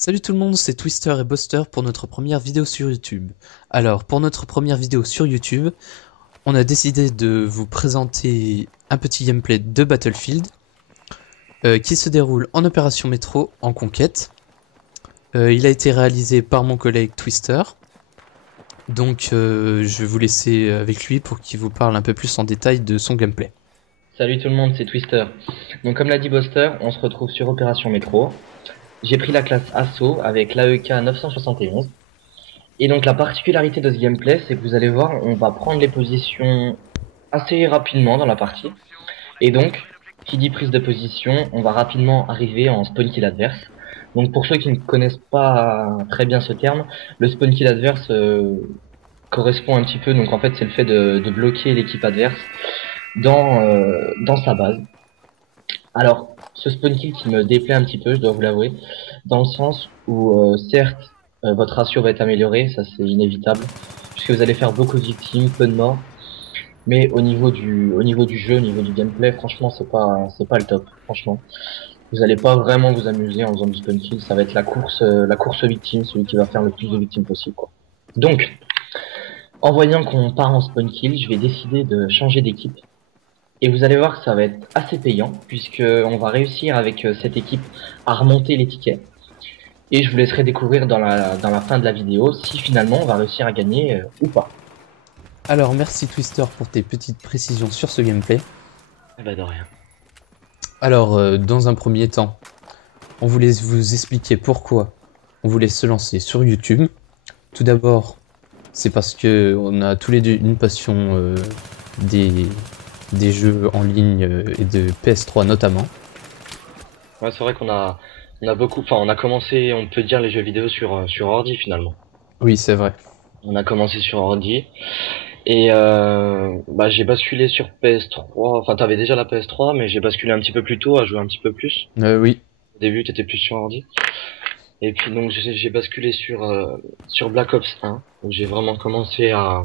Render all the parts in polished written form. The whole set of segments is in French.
Salut tout le monde, c'est Twister et Buster pour notre première vidéo sur YouTube. Alors, pour notre première vidéo sur YouTube, on a décidé de vous présenter un petit gameplay de Battlefield qui se déroule en opération métro en conquête. Il a été réalisé par mon collègue Twister, donc je vais vous laisser avec lui pour qu'il vous parle un peu plus en détail de son gameplay. Salut tout le monde, c'est Twister. Donc comme l'a dit Buster, on se retrouve sur Opération Métro. J'ai pris la classe Assaut avec l'AEK 971. Et donc la particularité de ce gameplay, c'est que vous allez voir, on va prendre les positions assez rapidement dans la partie. Et donc, qui dit prise de position, on va rapidement arriver en spawn kill adverse. Donc pour ceux qui ne connaissent pas très bien ce terme, le spawn kill adverse correspond un petit peu, donc en fait c'est le fait de bloquer l'équipe adverse dans sa base. Alors, ce spawn kill qui me déplaît un petit peu, je dois vous l'avouer, dans le sens où, certes, votre ratio va être amélioré, ça c'est inévitable, puisque vous allez faire beaucoup de victimes, peu de morts, mais au niveau du jeu, au niveau du gameplay, franchement, c'est pas le top, franchement. Vous allez pas vraiment vous amuser en faisant du spawn kill, ça va être la course aux victimes, celui qui va faire le plus de victimes possible, quoi. Donc, en voyant qu'on part en spawn kill, je vais décider de changer d'équipe. Et vous allez voir que ça va être assez payant, puisque on va réussir avec cette équipe à remonter les tickets. Et je vous laisserai découvrir dans la fin de la vidéo si finalement on va réussir à gagner ou pas. Alors merci Twister pour tes petites précisions sur ce gameplay. Eh ben de rien. Alors dans un premier temps, on voulait vous expliquer pourquoi on voulait se lancer sur YouTube. Tout d'abord, c'est parce que on a tous les deux une passion des, des jeux en ligne et de PS3 notamment. Ouais, c'est vrai qu'on a beaucoup, enfin on a commencé, on peut dire les jeux vidéo sur ordi finalement. Oui, c'est vrai. On a commencé sur ordi et bah j'ai basculé sur PS3. Enfin t'avais déjà la PS3, mais j'ai basculé un petit peu plus tôt à jouer un petit peu plus. Oui, Au début t'étais plus sur ordi. Et puis donc j'ai basculé sur Black Ops 1, où j'ai vraiment commencé à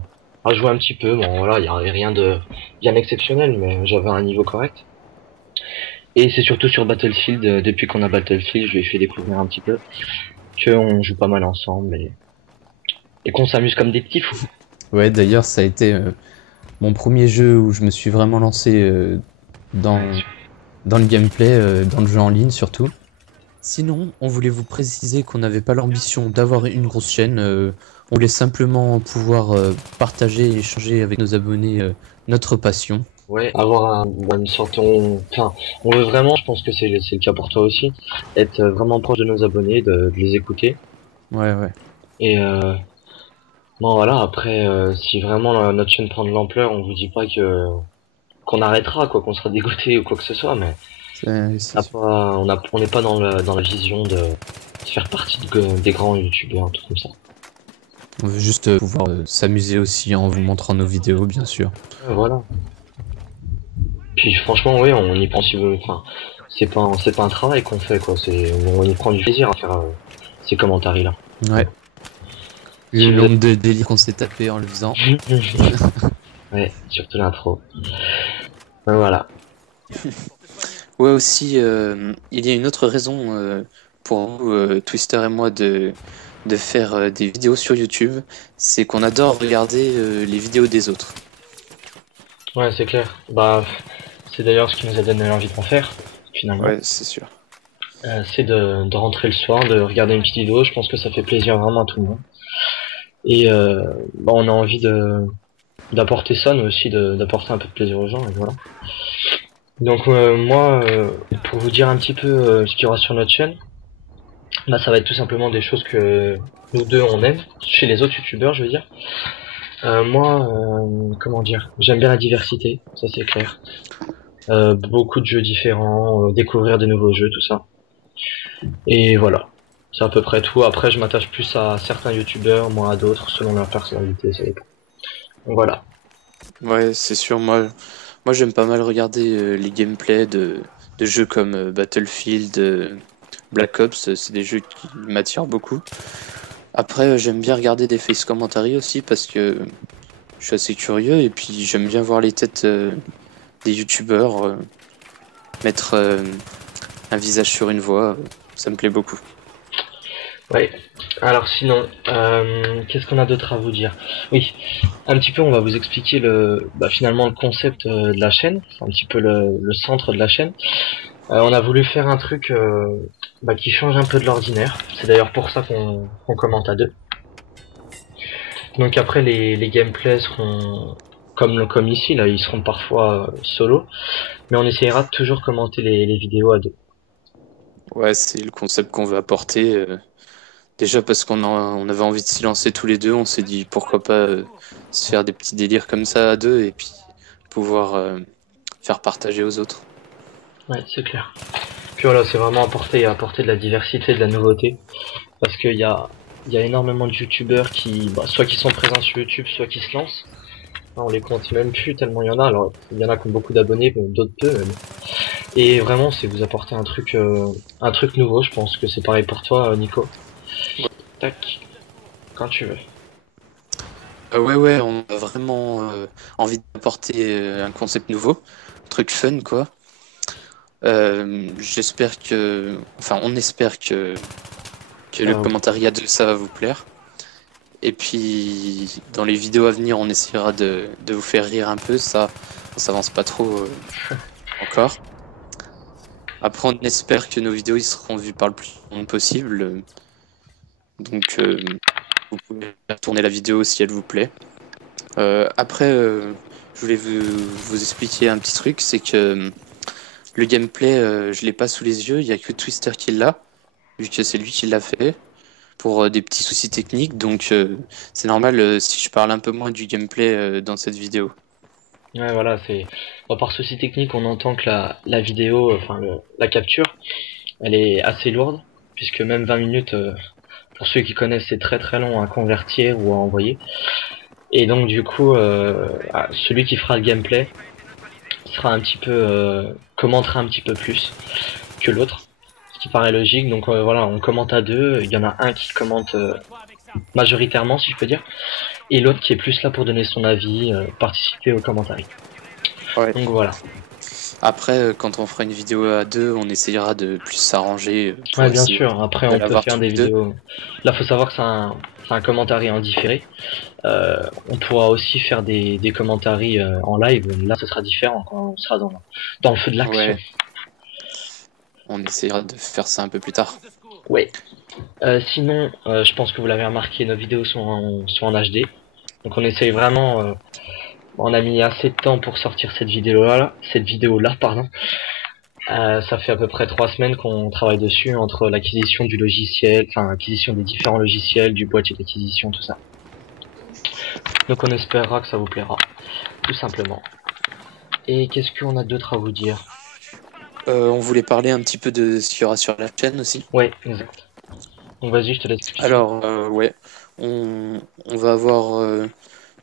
jouer un petit peu. Bon voilà, il y avait rien de bien exceptionnel, mais j'avais un niveau correct. Et c'est surtout sur Battlefield, depuis qu'on a Battlefield, je lui ai fait découvrir un petit peu qu'on joue pas mal ensemble et qu'on s'amuse comme des petits fous. ouais, d'ailleurs, ça a été mon premier jeu où je me suis vraiment lancé Ouais, dans le gameplay, dans le jeu en ligne surtout. Sinon, on voulait vous préciser qu'on n'avait pas l'ambition d'avoir une grosse chaîne. On voulait simplement pouvoir partager et échanger avec nos abonnés notre passion. ouais, avoir une sorte, enfin, on veut vraiment, je pense que c'est le cas pour toi aussi, être vraiment proche de nos abonnés, de les écouter. Ouais, ouais. Et bon voilà, après, si vraiment notre chaîne prend de l'ampleur, on vous dit pas que qu'on arrêtera, quoi, qu'on sera dégoûté ou quoi que ce soit, mais C'est sûr. on n'est pas dans la vision de faire partie des grands youtubeurs, un truc comme ça. On veut juste pouvoir s'amuser aussi en vous montrant nos vidéos, bien sûr. Ouais, voilà. Puis franchement, oui, on y prend, enfin, c'est pas un travail qu'on fait, quoi, on y prend du plaisir à faire ces commentaires-là. Ouais. Si Le vous êtes... nombre de délires qu'on s'est tapé en le faisant. Ouais, surtout l'intro. Ouais, voilà. Ouais, aussi, il y a une autre raison pour nous, Twister et moi, de faire des vidéos sur YouTube, c'est qu'on adore regarder les vidéos des autres. Ouais, c'est clair. Bah, c'est d'ailleurs ce qui nous a donné l'envie d'en faire, finalement. Ouais, c'est sûr. C'est de rentrer le soir, de regarder une petite vidéo. Je pense que ça fait plaisir vraiment à tout le monde. Et bah, on a envie d'apporter ça, mais aussi d'apporter un peu de plaisir aux gens, et voilà. Donc moi, pour vous dire un petit peu ce qu'il y aura sur notre chaîne, bah ça va être tout simplement des choses que nous deux on aime, chez les autres youtubeurs je veux dire. Moi, comment dire, j'aime bien la diversité, ça c'est clair. Beaucoup de jeux différents, découvrir des nouveaux jeux, tout ça. Et voilà. C'est à peu près tout. Après, je m'attache plus à certains youtubeurs, moi à d'autres, selon leur personnalité, ça dépend. Donc voilà. Ouais, c'est sûr. Moi j'aime pas mal regarder les gameplays de jeux comme Battlefield, Black Ops. C'est des jeux qui m'attirent beaucoup. Après, j'aime bien regarder des face commentary aussi parce que je suis assez curieux et puis j'aime bien voir les têtes des youtubeurs mettre un visage sur une voix. Ça me plaît beaucoup. Ouais. Alors sinon, qu'est-ce qu'on a d'autre à vous dire? Oui, un petit peu, on va vous expliquer finalement le concept de la chaîne, c'est un petit peu le centre de la chaîne. On a voulu faire un truc qui change un peu de l'ordinaire. C'est d'ailleurs pour ça qu'on commente à deux. Donc après, les gameplays seront comme ici, là, ils seront parfois solo, mais on essayera de toujours commenter les vidéos à deux. Ouais, c'est le concept qu'on veut apporter. Déjà parce on avait envie de s'y lancer tous les deux, on s'est dit pourquoi pas se faire des petits délires comme ça à deux et puis pouvoir faire partager aux autres. Ouais, c'est clair. Puis voilà, c'est vraiment apporter de la diversité, de la nouveauté, parce qu'il y a énormément de youtubeurs soit qui sont présents sur YouTube, soit qui se lancent. On les compte même plus tellement il y en a. Alors, il y en a qui ont beaucoup d'abonnés, d'autres peu. Et vraiment, c'est vous apporter un truc nouveau. Je pense que c'est pareil pour toi, Nico. Ouais, Tac, quand tu veux. ouais, on a vraiment envie d'apporter un concept nouveau, un truc fun quoi. On espère que le Euh, commentariat de ça va vous plaire. Et puis, dans les vidéos à venir, on essaiera de vous faire rire un peu. Ça, on s'avance pas trop encore. Après, on espère que nos vidéos ils seront vues par le plus de monde possible. Donc, vous pouvez tourner la vidéo si elle vous plaît. Après, je voulais vous expliquer un petit truc, c'est que le gameplay, je l'ai pas sous les yeux. Il y a que Twister qui l'a, vu que c'est lui qui l'a fait, pour des petits soucis techniques. Donc, c'est normal si je parle un peu moins du gameplay dans cette vidéo. ouais, voilà, par souci technique, on entend que la vidéo, la capture, elle est assez lourde, puisque même 20 minutes, pour ceux qui connaissent, c'est très très long à convertir ou à envoyer. Et donc du coup, celui qui fera le gameplay sera un petit peu commentera un petit peu plus que l'autre, ce qui paraît logique. Donc voilà, on commente à deux. Il y en a un qui commente majoritairement, si je peux dire, et l'autre qui est plus là pour donner son avis, participer aux commentaires. Ouais. Donc voilà. Après, quand on fera une vidéo à deux, on essayera de plus s'arranger Ouais, pour bien essayer sûr. Après, de on peut l'avoir faire tous des les deux. vidéos. Là, faut savoir que c'est un commentaire en différé. On pourra aussi faire des commentaires en live. Là, ce sera différent quand on sera dans le feu de l'action. Ouais, on essayera de faire ça un peu plus tard. Ouais. Sinon, je pense que vous l'avez remarqué, nos vidéos sont en HD. Donc on essaye vraiment. On a mis assez de temps pour sortir cette vidéo-là, pardon. Ça fait à peu près 3 semaines qu'on travaille dessus entre l'acquisition du logiciel, enfin l'acquisition des différents logiciels, du boîtier d'acquisition, tout ça. Donc on espérera que ça vous plaira, tout simplement. Et qu'est-ce qu'on a d'autre à vous dire? On voulait parler un petit peu de ce qu'il y aura sur la chaîne aussi. Ouais, exact. Donc vas-y, je te laisse expliquer. Alors, ouais, on va avoir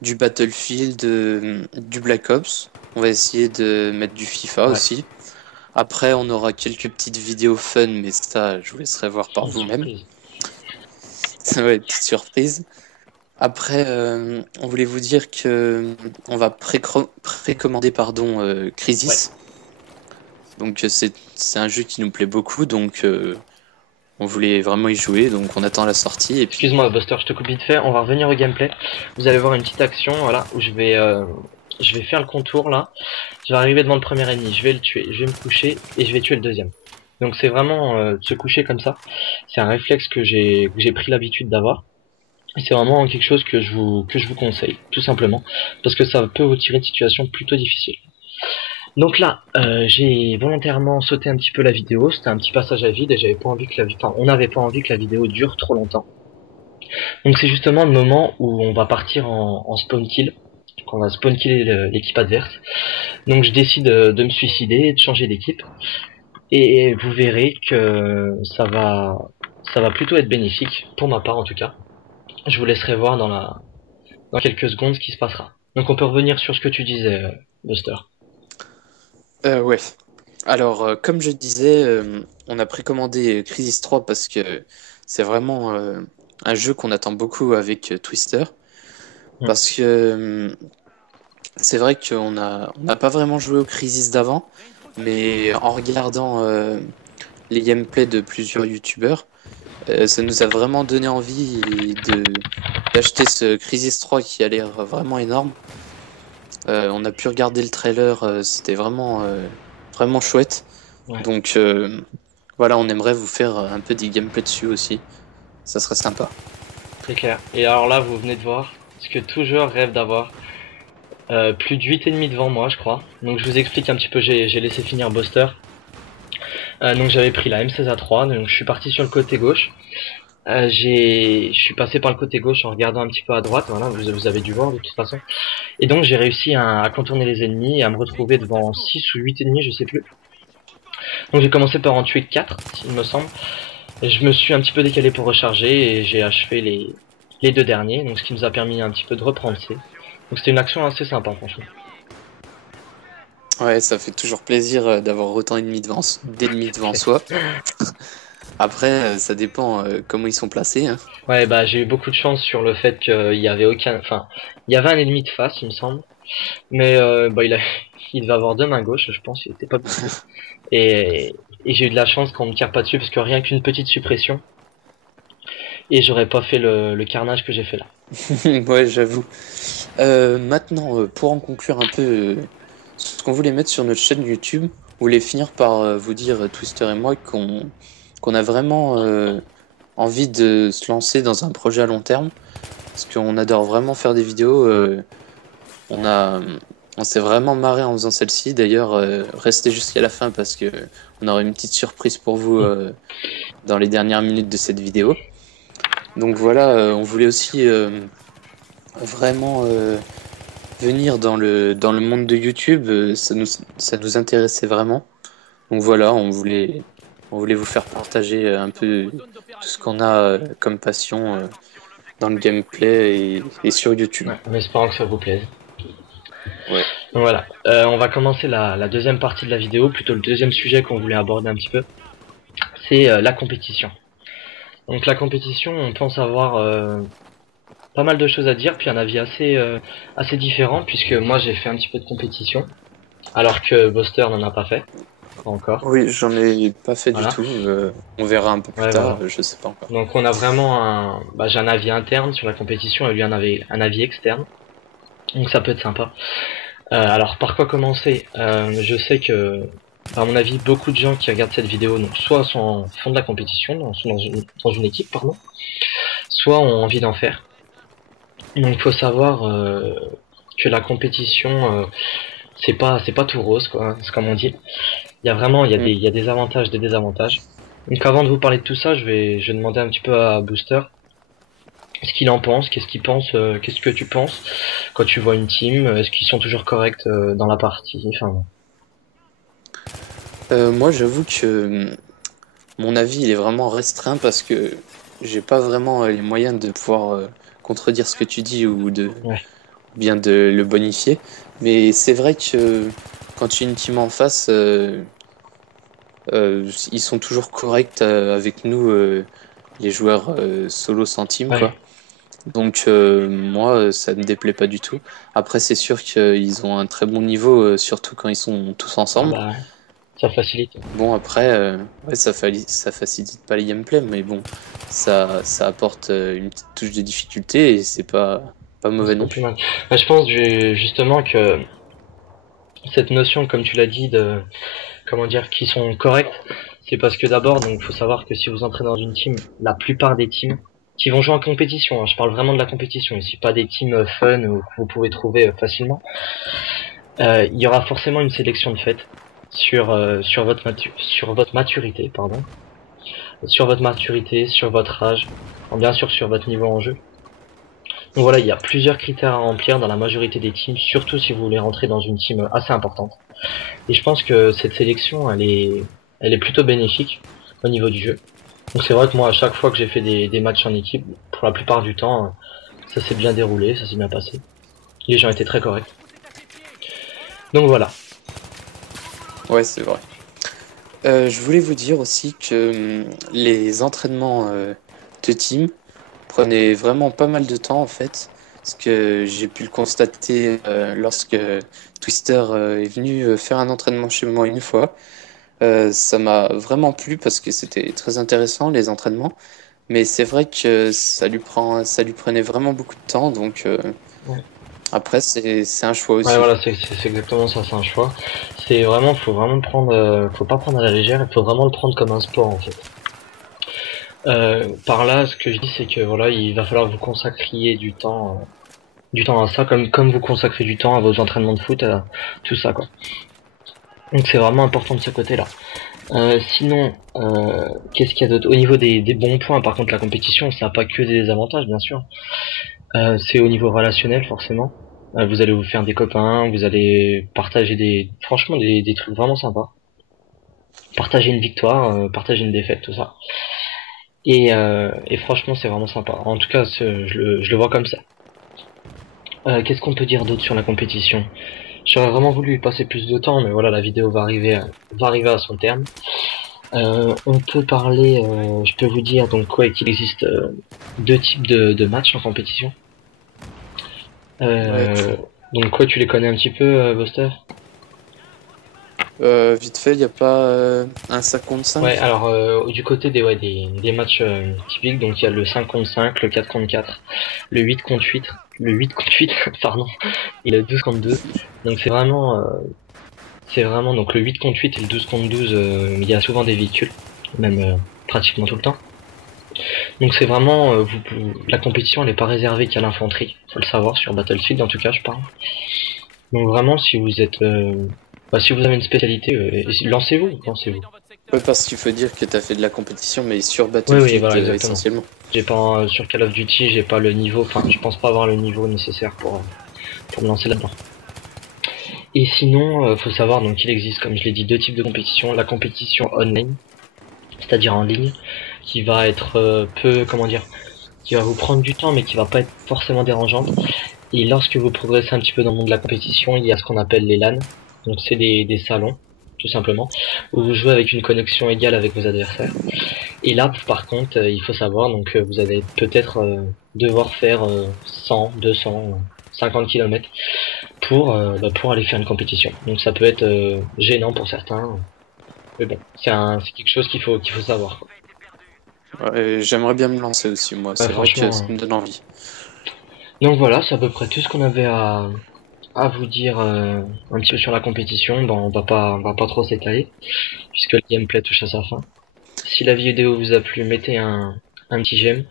du Battlefield, du Black Ops. On va essayer de mettre du FIFA Ouais, aussi. Après, on aura quelques petites vidéos fun, mais ça, je vous laisserai voir par une vous-même. surprise. Ouais, petite surprise. Après, on voulait vous dire que on va précommander pardon, Ouais. Crysis. Donc c'est un jeu qui nous plaît beaucoup, donc on voulait vraiment y jouer, donc on attend la sortie et puis Excuse-moi, Buster, je te coupe vite fait. On va revenir au gameplay. Vous allez voir une petite action, voilà, où je vais faire le contour là. Je vais arriver devant le premier ennemi, je vais le tuer, je vais me coucher et je vais tuer le deuxième. Donc c'est vraiment de se coucher comme ça. C'est un réflexe que j'ai pris l'habitude d'avoir. Et c'est vraiment quelque chose que je vous conseille, tout simplement, parce que ça peut vous tirer de situations plutôt difficiles. Donc là, j'ai volontairement sauté un petit peu la vidéo. C'était un petit passage à vide et j'avais pas envie que on n'avait pas envie que la vidéo dure trop longtemps. Donc c'est justement le moment où on va partir en spawn kill. Donc on va spawn killer l'équipe adverse. Donc je décide de me suicider, de changer d'équipe. Et vous verrez que ça va plutôt être bénéfique, pour ma part en tout cas. Je vous laisserai voir dans quelques secondes ce qui se passera. Donc on peut revenir sur ce que tu disais, Buster. ouais. Alors comme je disais, on a précommandé Crisis 3 parce que c'est vraiment un jeu qu'on attend beaucoup avec Twister, Hmm. parce que c'est vrai on n'a pas vraiment joué au Crisis d'avant, mais en regardant les gameplays de plusieurs youtubeurs, Ça nous a vraiment donné envie d'acheter ce Crisis 3 qui a l'air vraiment énorme. On a pu regarder le trailer, c'était vraiment chouette. Ouais, Donc voilà, on aimerait vous faire un peu des gameplays dessus aussi. Ça serait sympa. très clair. Et alors là, vous venez de voir ce que tout joueur rêve d'avoir. Plus de 8,5 devant moi, je crois. Donc je vous explique un petit peu, j'ai laissé finir Buster. Donc j'avais pris la M16A3, donc je suis parti sur le côté gauche. Je suis passé par le côté gauche en regardant un petit peu à droite, voilà, vous avez dû voir de toute façon. Et donc j'ai réussi à contourner les ennemis et à me retrouver devant 6 ou 8 ennemis, je sais plus. Donc j'ai commencé par en tuer 4, il me semble. Et je me suis un petit peu décalé pour recharger et j'ai achevé les deux derniers, donc ce qui nous a permis un petit peu de reprendre C. Donc c'était une action assez sympa franchement. Ouais, ça fait toujours plaisir d'avoir autant d'ennemis devant soi. Après, ça dépend comment ils sont placés, hein. Ouais, bah j'ai eu beaucoup de chance sur le fait qu'il y avait aucun, enfin, il y avait un ennemi de face, il me semble, mais bah il devait avoir deux mains gauches, je pense, il était pas boosté. Et, et j'ai eu de la chance qu'on me tire pas dessus parce que rien qu'une petite suppression et j'aurais pas fait le carnage que j'ai fait là. Ouais, j'avoue. Maintenant, pour en conclure un peu ce qu'on voulait mettre sur notre chaîne YouTube, on voulait finir par vous dire, Twister et moi, qu'on a vraiment envie de se lancer dans un projet à long terme, parce qu'on adore vraiment faire des vidéos. On a, on s'est vraiment marré en faisant celle-ci. D'ailleurs, restez jusqu'à la fin parce que on aura une petite surprise pour vous dans les dernières minutes de cette vidéo. Donc voilà, on voulait aussi vraiment venir dans le monde de YouTube. Ça nous intéressait vraiment. Donc voilà, on voulait vous faire partager un peu tout ce qu'on a comme passion dans le gameplay et sur YouTube. Ouais, en espérant que ça vous plaise. Ouais. Donc voilà, on va commencer la deuxième partie de la vidéo, plutôt le deuxième sujet qu'on voulait aborder un petit peu, c'est la compétition. Donc la compétition, on pense avoir pas mal de choses à dire, puis un avis assez différent, puisque moi j'ai fait un petit peu de compétition, alors que Buster n'en a pas fait, pas encore. Oui, j'en ai pas fait du Voilà, tout. On verra un peu plus ouais tard, voilà. je sais pas encore. Donc on a vraiment j'ai un avis interne sur la compétition et lui un avis externe. Donc ça peut être sympa. Alors par quoi commencer? Je sais que, à mon avis, beaucoup de gens qui regardent cette vidéo, donc soit font de la compétition, sont dans une équipe, pardon, soit ont envie d'en faire. Donc il faut savoir que la compétition, c'est pas tout rose, quoi. C'est comme on dit. Il y a vraiment, Mm. il y a des avantages, des désavantages. Donc avant de vous parler de tout ça, je vais demander un petit peu à Booster ce qu'il en pense, qu'est-ce qu'il pense, qu'est-ce que tu penses quand tu vois une team, est-ce qu'ils sont toujours corrects dans la partie, enfin bon. Moi, j'avoue que mon avis il est vraiment restreint parce que j'ai pas vraiment les moyens de pouvoir contredire ce que tu dis Ouais, ou bien de le bonifier. Mais c'est vrai que quand tu as une team en face, ils sont toujours corrects avec nous, les joueurs solo sans team, ouais. quoi. Donc moi, ça me déplaît pas du tout. Après, c'est sûr qu'ils ont un très bon niveau, surtout quand ils sont tous Ah ensemble. bah, ça facilite. Bon, après, ouais, ça facilite pas les gameplays, mais bon, ça apporte une petite touche de difficulté et c'est pas mauvais C'est pas non plus plus. mal. Bah, je pense justement que cette notion, comme tu l'as dit, de comment dire, qui sont corrects, c'est parce que d'abord, donc, faut savoir que si vous entrez dans une team, la plupart des teams qui vont jouer en compétition, hein, je parle vraiment de la compétition ici, pas des teams fun ou que vous pouvez trouver facilement, il y aura forcément une sélection de fait sur votre maturité, pardon, sur votre maturité, sur votre âge, bien sûr sur votre niveau en jeu. Donc voilà, il y a plusieurs critères à remplir dans la majorité des teams, surtout si vous voulez rentrer dans une team assez importante. Et je pense que cette sélection, elle est plutôt bénéfique au niveau du jeu. Donc c'est vrai que moi, à chaque fois que j'ai fait des matchs en équipe, pour la plupart du temps, ça s'est bien déroulé, ça s'est bien passé. Les gens étaient très corrects. Donc voilà. Ouais, c'est vrai. Je voulais vous dire aussi que les entraînements de team prenaient vraiment pas mal de temps en fait, parce que j'ai pu le constater lorsque Twister est venu faire un entraînement chez moi une fois. Ça m'a vraiment plu parce que c'était très intéressant les entraînements. Mais c'est vrai que ça lui prenait vraiment beaucoup de temps, donc Ouais. après c'est un choix Ouais, aussi. voilà, c'est exactement ça, c'est un choix. C'est vraiment, faut vraiment le prendre, faut pas prendre à la légère, il faut vraiment le prendre comme un sport en fait. Par là, ce que je dis, c'est que voilà, il va falloir que vous consacriez du temps à ça, comme vous consacrez du temps à vos entraînements de foot, à tout ça quoi. Donc c'est vraiment important de ce côté-là. Sinon, qu'est-ce qu'il y a d'autre? Au niveau des bons points, par contre, la compétition, ça n'a pas que des avantages, bien sûr. C'est au niveau relationnel, forcément. Vous allez vous faire des copains, vous allez partager franchement, des trucs vraiment sympas. Partager une victoire, partager une défaite, tout ça. Et franchement, c'est vraiment sympa. En tout cas, je le vois comme ça. Qu'est-ce qu'on peut dire d'autre sur la compétition? J'aurais vraiment voulu y passer plus de temps, mais voilà, la vidéo va arriver à son terme. On peut parler, je peux vous dire donc ouais, qu'il existe deux types de matchs en compétition. Ouais. Euh, donc quoi, tu les connais un petit peu, Buster? Vite fait, il n'y a pas un 5 contre Ouais, 5? alors du côté des matchs typiques, donc il y a le 5 contre 5, le 4 contre 4, le 8 contre 8, le 8 contre 8, pardon, et le 12 contre 2. Donc c'est vraiment donc le 8 contre 8 et le 12 contre 12, il y a souvent des véhicules, même pratiquement tout le temps. Donc c'est vraiment la compétition elle est pas réservée qu'à l'infanterie, faut le savoir sur Battlefield en tout cas je parle. Donc vraiment si vous êtes si vous avez une spécialité, lancez-vous. Ouais, parce qu'il faut dire que tu as fait de la compétition, mais sur Oui, Battlefield voilà, exactement. essentiellement. J'ai pas sur Call of Duty, j'ai pas le niveau, enfin je pense pas avoir le niveau nécessaire pour me lancer là-dedans. Et sinon, faut savoir donc qu'il existe, comme je l'ai dit, deux types de compétition. La compétition online, c'est-à-dire en ligne, qui va être comment dire, qui va vous prendre du temps, mais qui va pas être forcément dérangeante. Et lorsque vous progressez un petit peu dans le monde de la compétition, il y a ce qu'on appelle les LAN. Donc c'est des salons, tout simplement, où vous jouez avec une connexion égale avec vos adversaires. Et là, par contre, il faut savoir, donc vous allez peut-être devoir faire 100, 200, 50 km pour aller faire une compétition. Donc ça peut être gênant pour certains, mais bon, c'est quelque chose qu'il faut savoir, quoi. Ouais, j'aimerais bien me lancer aussi, moi. Ouais, C'est vrai que franchement. ça me donne envie. Donc voilà, c'est à peu près tout ce qu'on avait à vous dire un petit peu sur la compétition. Bon, on va pas trop s'étaler puisque le gameplay touche à sa fin. Si la vidéo vous a plu, mettez un petit j'aime.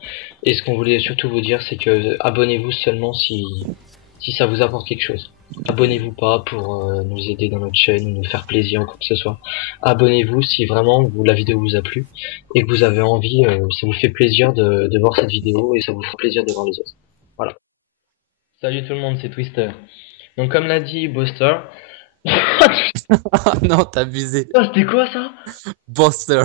Et ce qu'on voulait surtout vous dire, c'est que abonnez-vous seulement si ça vous apporte quelque chose. Abonnez-vous pas pour nous aider dans notre chaîne ou nous faire plaisir ou quoi que ce soit. Abonnez-vous si vraiment la vidéo vous a plu et que vous avez envie, ça vous fait plaisir de voir cette vidéo et ça vous fera plaisir de voir les autres. Voilà. Salut tout le monde, c'est Twister. Donc comme l'a dit Buster, Ah non, t'as abusé. oh, c'était quoi ça? Buster.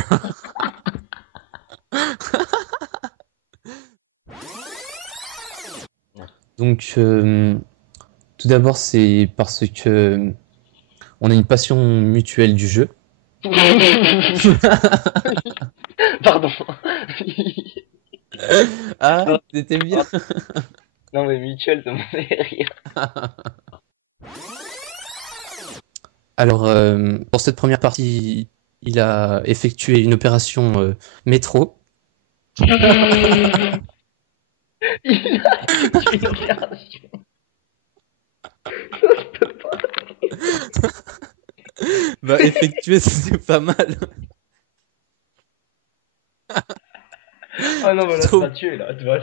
Donc, tout d'abord, c'est parce que on a une passion mutuelle du jeu. Pardon. Ah, c'était bien. Non mais mutuel, ça me fait rire. Alors, pour cette première partie, il a effectué une opération métro. Il a effectué une opération. Je peux pas. Bah, effectuer, c'est pas mal. Ah non, mais là, tu Plutôt, m'as tué, là. Tu vois.